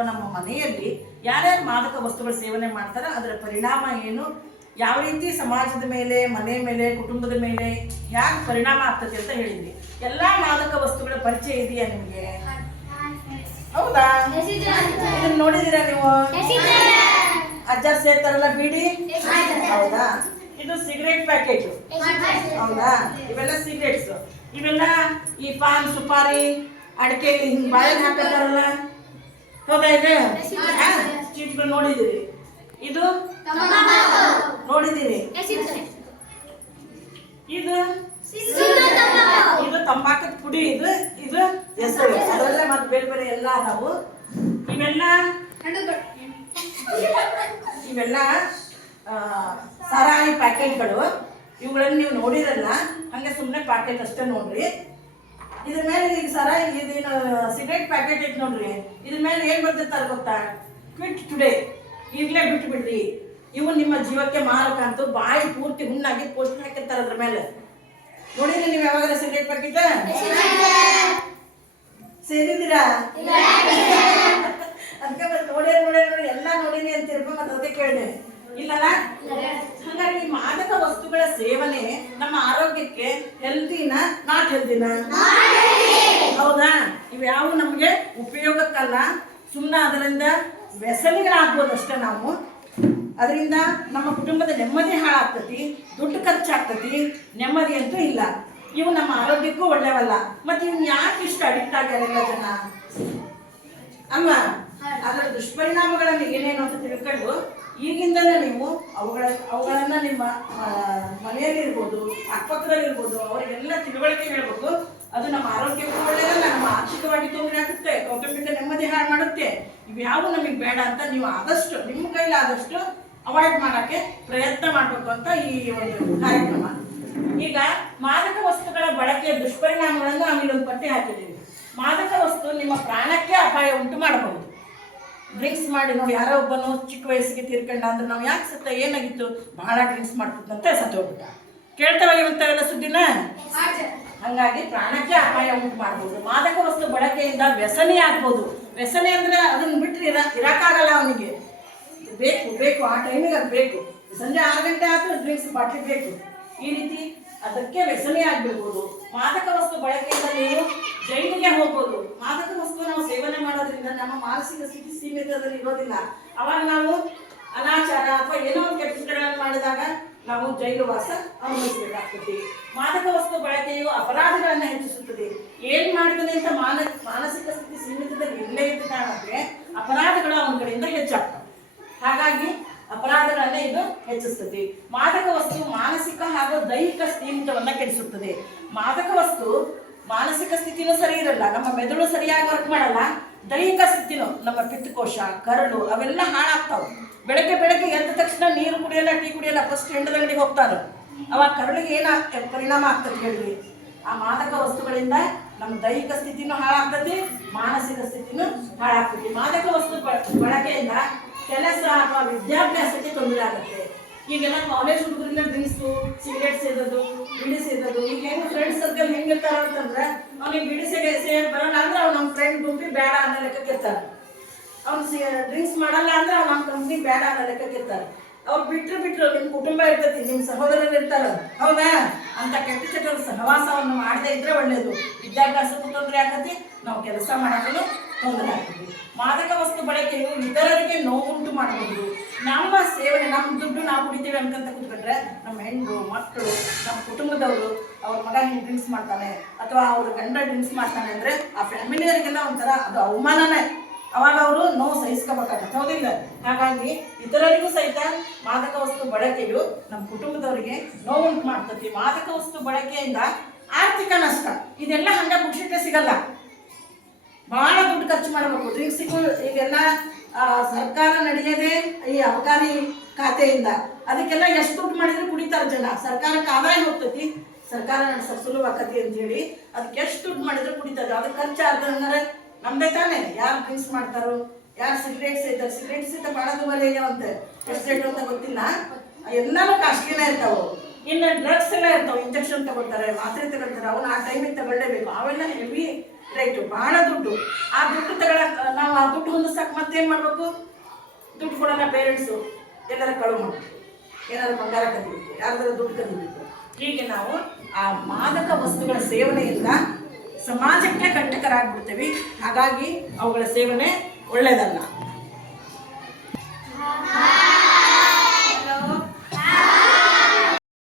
ಅಥವಾ ನಮ್ಮ ಮನೆಯಲ್ಲಿ ಯಾರ್ಯಾರು ಮಾದಕ ವಸ್ತುಗಳ ಸೇವನೆ ಮಾಡ್ತಾರೋ ಅದರ ಪರಿಣಾಮ ಏನು, ಯಾವ ರೀತಿ ಸಮಾಜದ ಮೇಲೆ, ಮನೆ ಮೇಲೆ, ಕುಟುಂಬದ ಮೇಲೆ ಯಾಕೆ ಪರಿಣಾಮ ಆಗ್ತದೆ ಅಂತ ಹೇಳಿದ್ವಿ. ಎಲ್ಲ ಮಾದಕ ವಸ್ತುಗಳ ಪರಿಚಯ ಇದೆಯಾ ನಿಮಗೆ? ಹೌದಾ? ಇದನ್ನ ನೋಡಿದೀರಾ ನೀವು? ಅಜ್ಜ ಸೇರ್ತಾರಲ್ಲ ಬೀಡಿ, ಹೌದಾ? ಇದು ಸಿಗರೇಟ್ ಪ್ಯಾಕೆಟ್, ಹೌದಾ? ಇವೆಲ್ಲ ಸಿಗರೇಟ್ಸ್. ಇವೆಲ್ಲ ಈ ಪಾನ್, ಸುಪಾರಿ, ಅಡಿಕೆ ಹಿಂಗ್ ಬಾಯಲ್ಲಿ ಹಾಕತ್ತಾರಲ್ಲ, ಹೌದಾ? ಇದೆ ಚೀಟ್ಗಳು ನೋಡಿದಿರಿ? ಇದು ನೋಡಿದಿರಿ? ಇದು ಇದು ತಂಬಾಕದ ಪುಡಿ, ಇದು ಇದು ಹೆಸರು. ಅದರಲ್ಲೇ ಮತ್ತೆ ಬೇರೆ ಬೇರೆ ಎಲ್ಲ ಅದಾವು. ಇವೆಲ್ಲ ಸಾರಾಯಿ ಪ್ಯಾಕೆಟ್ಗಳು. ಇವುಗಳನ್ನು ನೀವು ನೋಡಿರಲ್ಲ, ಹಂಗೆ ಸುಮ್ಮನೆ ಪ್ಯಾಕೆಟ್ ಅಷ್ಟೇ ನೋಡ್ರಿ. ಇದ್ರ ಮೇಲೆ ಈಗ ಸಾರಾಯಿ ಇದೇನು ಸಿಗರೇಟ್ ಪ್ಯಾಕೆಟ್ ಐತೆ ನೋಡ್ರಿ, ಇದ್ರ ಮೇಲೆ ಏನ್ ಬರ್ತಿರ್ತಾರೆ ಗೊತ್ತಾ? ಕ್ವಿಟ್ ಟುಡೇ, ಈಗಲೇ ಬಿಟ್ಟು ಬಿಡ್ರಿ, ಇವು ನಿಮ್ಮ ಜೀವಕ್ಕೆ ಮಾರಕ ಅಂತೂ ಬಾಯಿ ಪೂರ್ತಿ ಹುಣ್ಣಾಗಿ ಪೋಸ್ಟ್ ಹಾಕಿರ್ತಾರೆ ಅದ್ರ ಮೇಲೆ. ನೋಡಿದ್ರಿ ನೀವು ಯಾವಾಗ ಸಿಗರೇಟ್ ಪ್ಯಾಕೆಟ್ ಸೇರಿದ್ದೀರಾ? ಅದಕ್ಕೆ ಮತ್ತೆ ನೋಡಿ ಎಲ್ಲ ನೋಡಿನಿ ಅಂತಿರ್ಬೇಕು. ಮತ್ತೆ ಅದಕ್ಕೆ ಕೇಳಿದೆ ಇಲ್ಲಲ್ಲ. ಹಾಗಾಗಿ ಈ ಮಾದಕ ವಸ್ತುಗಳ ಸೇವನೆ ನಮ್ಮ ಆರೋಗ್ಯಕ್ಕೆ ಹೆಲ್ದಿನ, ನಾಟ್ ಹೆಲ್ದಿನ? ಹೌದಾ? ಇವ್ಯಾವು ನಮಗೆ ಉಪಯೋಗಕ್ಕಲ್ಲ, ಸುಮ್ಮನೆ ಅದರಿಂದ ವ್ಯಸನಿಗಳಾಗ್ಬೋದು ಅಷ್ಟೇ ನಾವು. ಅದರಿಂದ ನಮ್ಮ ಕುಟುಂಬದ ನೆಮ್ಮದಿ ಹಾಳಾಗ್ತತಿ, ದುಡ್ಡು ಖರ್ಚಾಗ್ತತಿ, ನೆಮ್ಮದಿ ಅಂತೂ ಇಲ್ಲ. ಇವು ನಮ್ಮ ಆರೋಗ್ಯಕ್ಕೂ ಒಳ್ಳೆಯವಲ್ಲ. ಮತ್ತೆ ಇವ್ನ ಯಾಕೆ ಇಷ್ಟು ಅಡಿಕ್ಟ್ ಆಗ್ಯಾರೆಲ್ಲ ಜನ ಅಮ್ಮ? ಅದರ ದುಷ್ಪರಿಣಾಮಗಳನ್ನು ಏನೇನು ಅಂತ ತಿಳ್ಕೊಂಡು ಈಗಿಂದಲೇ ನೀವು ಅವುಗಳನ್ನ ನಿಮ್ಮ ಮನೆಯಲ್ಲಿರ್ಬೋದು, ಅಕ್ಕಪಕ್ಕದಲ್ಲಿರ್ಬೋದು, ಅವರಿಗೆಲ್ಲ ತಿಳುವಳಿಕೆ ಹೇಳ್ಬೇಕು. ಅದು ನಮ್ಮ ಆರೋಗ್ಯಕ್ಕೂ ಒಳ್ಳೆಯದಲ್ಲ, ನಮ್ಮ ಆರ್ಥಿಕವಾಗಿ ತೊಂದರೆ ಆಗುತ್ತೆ, ಕೌಟುಂಬಿಕ ನೆಮ್ಮದಿ ಹಾಳು ಮಾಡುತ್ತೆ. ಇವ್ಯಾವು ನಮಗೆ ಬೇಡ ಅಂತ ನೀವು ಆದಷ್ಟು ನಿಮ್ಮ ಕೈಲಾದಷ್ಟು ಅವಾಯ್ಡ್ ಮಾಡೋಕ್ಕೆ ಪ್ರಯತ್ನ ಮಾಡಬೇಕು ಅಂತ ಈ ಒಂದು ಕಾರ್ಯಕ್ರಮ. ಈಗ ಮಾದಕ ವಸ್ತುಗಳ ಬಳಕೆಯ ದುಷ್ಪರಿಣಾಮಗಳನ್ನು ನಾವು ಇಲ್ಲೊಂದು ಪಟ್ಟಿ ಹಾಕಿದ್ದೀವಿ. ಮಾದಕ ವಸ್ತು ನಿಮ್ಮ ಪ್ರಾಣಕ್ಕೆ ಅಪಾಯ ಉಂಟು ಮಾಡಬಹುದು. ಡ್ರಿಂಕ್ಸ್ ಮಾಡಿ ನೋಡಿ, ಯಾರೋ ಒಬ್ಬನು ಚಿಕ್ಕ ವಯಸ್ಸಿಗೆ ತೀರ್ಕೊಂಡ ಅಂದ್ರೆ ನಾವು ಯಾಕೆ ಸತ್ತ, ಏನಾಗಿತ್ತು? ಬಹಳ ಡ್ರಿಂಕ್ಸ್ ಮಾಡ್ತಿದ್ದಂತೆ ಸತ್ತು ಹೋಗ್ಬಿಟ್ಟ. ಕೇಳ್ತೇವೆ ಇಂಥವೆಲ್ಲ ಸುದ್ದಿನ. ಹಂಗಾಗಿ ಪ್ರಾಣಕ್ಕೆ ಅಪಾಯ ಉಂಟು ಮಾಡ್ಬೋದು. ಮಾದಕ ವಸ್ತು ಬಳಕೆಯಿಂದ ವ್ಯಸನಿ ಆಗ್ಬೋದು. ವ್ಯಸನಿ ಅಂದ್ರೆ ಅದನ್ನ ಬಿಟ್ಟರೆ ಇರಕ್ಕಾಗಲ್ಲ ಅವನಿಗೆ. ಬೇಕು ಆ ಟೈಮಿಗೆ ಅದು ಬೇಕು. ಸಂಜೆ 6 ಗಂಟೆ ಆದರೂ ಡ್ರಿಂಕ್ಸ್ ಬಾಟ್ಲಿ ಬೇಕು. ಈ ರೀತಿ ಅದಕ್ಕೆ ವ್ಯಸನಿ ಆಗ್ಬಿಡ್ಬೋದು. ಮಾದಕ ವಸ್ತು ಬಳಕೆಯಿಂದ ನೀವು ಜೈಲಿಗೆ ಹೋಗ್ಬೋದು. ಮಾದಕ ವಸ್ತು ನಾವು ಸೇವನೆ ಮಾಡೋದ್ರಿಂದ ನಮ್ಮ ಮಾನಸಿಕ ಸ್ಥಿತಿ ಸೀಮಿತದಲ್ಲಿ ಇರೋದಿಲ್ಲ. ಅವಾಗ ನಾವು ಅನಾಚಾರ ಅಥವಾ ಏನೋ ಒಂದು ಕೆಟ್ಟಗಳನ್ನು ಮಾಡಿದಾಗ ನಾವು ಜೈಲು ವಾಸ ಅನುಭವಿಸಬೇಕಾಗ್ತದೆ. ಮಾದಕ ವಸ್ತು ಬಳಕೆಯು ಅಪರಾಧಗಳನ್ನು ಹೆಚ್ಚಿಸುತ್ತದೆ. ಏನ್ ಮಾಡಿದ್ರೆ ಅಂತ ಮಾನಸಿಕ ಸ್ಥಿತಿ ಸೀಮಿತದಲ್ಲಿ ಇರಲೇ ಇದ್ದ ಕಾರಣಕ್ಕೆ ಅಪರಾಧಗಳು ಅವನ ಕಡೆಯಿಂದ ಹೆಚ್ಚಾಗ್ತವೆ. ಹಾಗಾಗಿ ಅಪರಾಧಗಳನ್ನ ಇದು ಹೆಚ್ಚಿಸುತ್ತದೆ. ಮಾದಕ ವಸ್ತು ಮಾನಸಿಕ ಹಾಗೂ ದೈಹಿಕ ಸ್ಥಿಮಿತವನ್ನ ಕೆಡಿಸುತ್ತದೆ. ಮಾದಕ ವಸ್ತು ಮಾನಸಿಕ ಸ್ಥಿತಿನೂ ಸರಿ ಇರಲ್ಲ, ನಮ್ಮ ಮೆದುಳು ಸರಿಯಾಗಿ ವರ್ಕ್ ಮಾಡಲ್ಲ. ದೈಹಿಕ ಸ್ಥಿತಿನೂ, ನಮ್ಮ ಪಿತ್ತಕೋಶ, ಕರಳು ಅವೆಲ್ಲ ಹಾಳಾಗ್ತಾವೆ. ಬೆಳಗ್ಗೆ ಎದ್ದ ತಕ್ಷಣ ನೀರು ಕುಡಿಯಲ್ಲ, ಟೀ ಕುಡಿಯಲ್ಲ, ಫಸ್ಟ್ ಹೆಂಡದಂಗಡಿಗೆ ಹೋಗ್ತಾರೆ. ಅವಾಗ ಕರಳಿಗೆ ಏನು ಪರಿಣಾಮ ಆಗ್ತದೆ ಹೇಳ್ರಿ? ಆ ಮಾದಕ ವಸ್ತುಗಳಿಂದ ನಮ್ಮ ದೈಹಿಕ ಸ್ಥಿತಿನೂ ಹಾಳಾಗ್ತದೆ, ಮಾನಸಿಕ ಸ್ಥಿತಿನೂ ಹಾಳಾಗ್ತದೆ. ಮಾದಕ ವಸ್ತು ಬಳಕೆಯಿಂದ ಕೆಲಸ ಅಥವಾ ವಿದ್ಯಾಭ್ಯಾಸಕ್ಕೆ ತೊಂದರೆ ಆಗುತ್ತೆ. ಈಗೆಲ್ಲ ಕಾಲೇಜ್ ಹುಡುಗರಿಂದ ಡ್ರಿಂಕ್ಸು, ಸಿಗರೇಟ್ ಸೇದೋದು, ಬಿಡಿ ಸೇದೋದು. ಈಗ ಹೆಂಗೆ ಫ್ರೆಂಡ್ ಸರ್ಕಲ್ ಹೆಂಗಿರ್ತಾರ ಅಂತಂದ್ರೆ, ಅವ್ನಿಗೆ ಬಿಡಿ ಸೇರ್ ಬರೋಲ್ಲ ಅಂದ್ರೆ ಅವ್ನು ನಮ್ಮ ಫ್ರೆಂಡ್ ಗುಂಪಿ ಬೇಡ ಅನ್ನೋ ಲೆಕ್ಕಕ್ಕೆ ಇರ್ತಾರೆ. ಅವ್ನು ಡ್ರಿಂಕ್ಸ್ ಮಾಡಲ್ಲ ಅಂದ್ರೆ ಅವ್ನು ನಮ್ಮ ಕಂಪ್ನಿ ಬೇಡ ಅನ್ನೋ ಲೆಕ್ಕಕ್ಕೆ ಇರ್ತಾರೆ. ಅವ್ರು ಬಿಟ್ರು ನಿಮ್ಮ ಕುಟುಂಬ ಇರ್ತೈತಿ, ನಿಮ್ಮ ಸಹೋದರರು ಇರ್ತಾರ, ಹೌದಾ? ಅಂತ ಕೆಟ್ಟ ಚಟದ ಸಹವಾಸವನ್ನು ಮಾಡದೇ ಇದ್ರೆ ಒಳ್ಳೇದು. ವಿದ್ಯಾಭ್ಯಾಸಕ್ಕೂ ತೊಂದರೆ ಆಗ್ತದೆ, ನಾವು ಕೆಲಸ ಮಾಡೋಕ್ಕೂ ತೊಂದರೆ ಆಗ್ತದೆ. ಮಾದಕ ವಸ್ತು ಬಳಕೆಯು ಇತರರಿಗೆ ನೋವುಂಟು ಮಾಡಬಹುದು. ನಮ್ಮ ಸೇವನೆ, ನಮ್ಮ ದುಡ್ಡು ನಾವು ಕುಡಿತೀವಿ ಅನ್ಕಂತ ಕೂತ್ಕೊಂಡ್ರೆ ನಮ್ಮ ಹೆಣ್ಣು ಮಕ್ಕಳು, ನಮ್ಮ ಕುಟುಂಬದವರು, ಅವ್ರ ಮಗ ಹಿಂಗೆ ಡ್ರಿಂಕ್ಸ್ ಮಾಡ್ತಾನೆ ಅಥವಾ ಅವ್ರ ಗಂಡ ಡ್ರಿಂಕ್ಸ್ ಮಾಡ್ತಾನೆ ಅಂದರೆ ಆ ಫ್ಯಾಮಿಲಿಯವರಿಗೆಲ್ಲ ಒಂಥರ ಅದು ಅವಮಾನನೇ. ಅವಾಗ ಅವರು ನೋವು ಸಹಿಸ್ಕೋಬೇಕಾಗತ್ತೆ, ಹೌದಿಲ್ಲ? ಹಾಗಾಗಿ ಇತರರಿಗೂ ಸಹಿತ ಮಾದಕ ವಸ್ತು ಬಳಕೆಯು ನಮ್ಮ ಕುಟುಂಬದವರಿಗೆ ನೋವುಂಟು ಮಾಡ್ತದೆ. ಮಾದಕ ವಸ್ತು ಬಳಕೆಯಿಂದ ಆರ್ಥಿಕ ನಷ್ಟ, ಇದೆಲ್ಲ ಹಂಗೆ ಪುಕ್ಷಿಟ್ಟೆ ಸಿಗಲ್ಲ. ಭಾಳ ದುಡ್ಡು ಖರ್ಚು ಮಾಡಬೇಕು. ಡ್ರಿಂಕ್ಸಿಗೂ ಈಗೆಲ್ಲ ಸರ್ಕಾರ ನಡೆಯದೆ ಈ ಅಬಕಾರಿ ಖಾತೆಯಿಂದ ಅದಕ್ಕೆಲ್ಲ ಎಷ್ಟು ದುಡ್ಡು ಮಾಡಿದ್ರು ಕುಡಿತಾರೆ ಜನ. ಸರ್ಕಾರಕ್ಕೆ ಆದಾಯ ಹೋಗ್ತೈತಿ, ಸರ್ಕಾರ ನಡೆಸೋಕೆ ಸುಲಭ ಆಕತಿ ಅಂತೇಳಿ ಅದಕ್ಕೆ ಎಷ್ಟು ದುಡ್ಡು ಮಾಡಿದ್ರು ಕುಡಿತಾರೆ. ಅದಕ್ಕೆ ಖರ್ಚಾದ ಹಂಗಾರೆ ನಮ್ದೇ ತಾನೆ. ಯಾರು ಡ್ರಿಂಕ್ಸ್ ಮಾಡ್ತಾರೋ, ಯಾರು ಸಿಗರೇಟ್ ಸೇತಾರೆ, ಸಿಗರೇಟ್ ಸಹಿತ ಭಾಳ ದುಬಾರಿ ಆಗ್ಯಾವಂತೆ. ಎಷ್ಟು ರೇಟ್ ಅಂತ ಗೊತ್ತಿಲ್ಲ, ಎಲ್ಲರೂ ಕಾಸ್ಟ್ಲಿನೇ ಇರ್ತಾವೆ. ಇನ್ನು ಡ್ರಗ್ಸ್ ಎಲ್ಲ ಇರ್ತಾವೆ, ಇಂಜೆಕ್ಷನ್ ತಗೊಳ್ತಾರೆ, ಮಾತ್ರೆ ತಗೊಳ್ತಾರೆ, ಅವನ್ನ ಆ ಟೈಮಿಗೆ ತಗೊಳ್ಳೇಬೇಕು. ಅವೆಲ್ಲ ಹೆವಿ ರೈಟು, ಬಹಳ ದುಡ್ಡು. ಆ ದುಡ್ಡು ನಾವು ಆ ದುಡ್ಡು ಹೊಂದಿಸಕ್ಕೆ ಮತ್ತೇನು ಮಾಡಬೇಕು? ದುಡ್ಡು ಕೊಡೋಣ ಪೇರೆಂಟ್ಸು, ಎಲ್ಲರ ಕಳು ಮಾಡಬೇಕು, ಏನಾದ್ರು ಬಂಗಾರ ಕದಿಬೇಕು, ಯಾರಾದ್ರೂ ದುಡ್ಡು ಕದಿಬೇಕು. ಹೀಗೆ ನಾವು ಆ ಮಾದಕ ವಸ್ತುಗಳ ಸೇವನೆಯಿಂದ ಸಮಾಜಕ್ಕೆ ಕಂಟಕರಾಗ್ಬಿಡ್ತೇವೆ. ಹಾಗಾಗಿ ಅವುಗಳ ಸೇವನೆ ಒಳ್ಳೆಯದಲ್ಲ.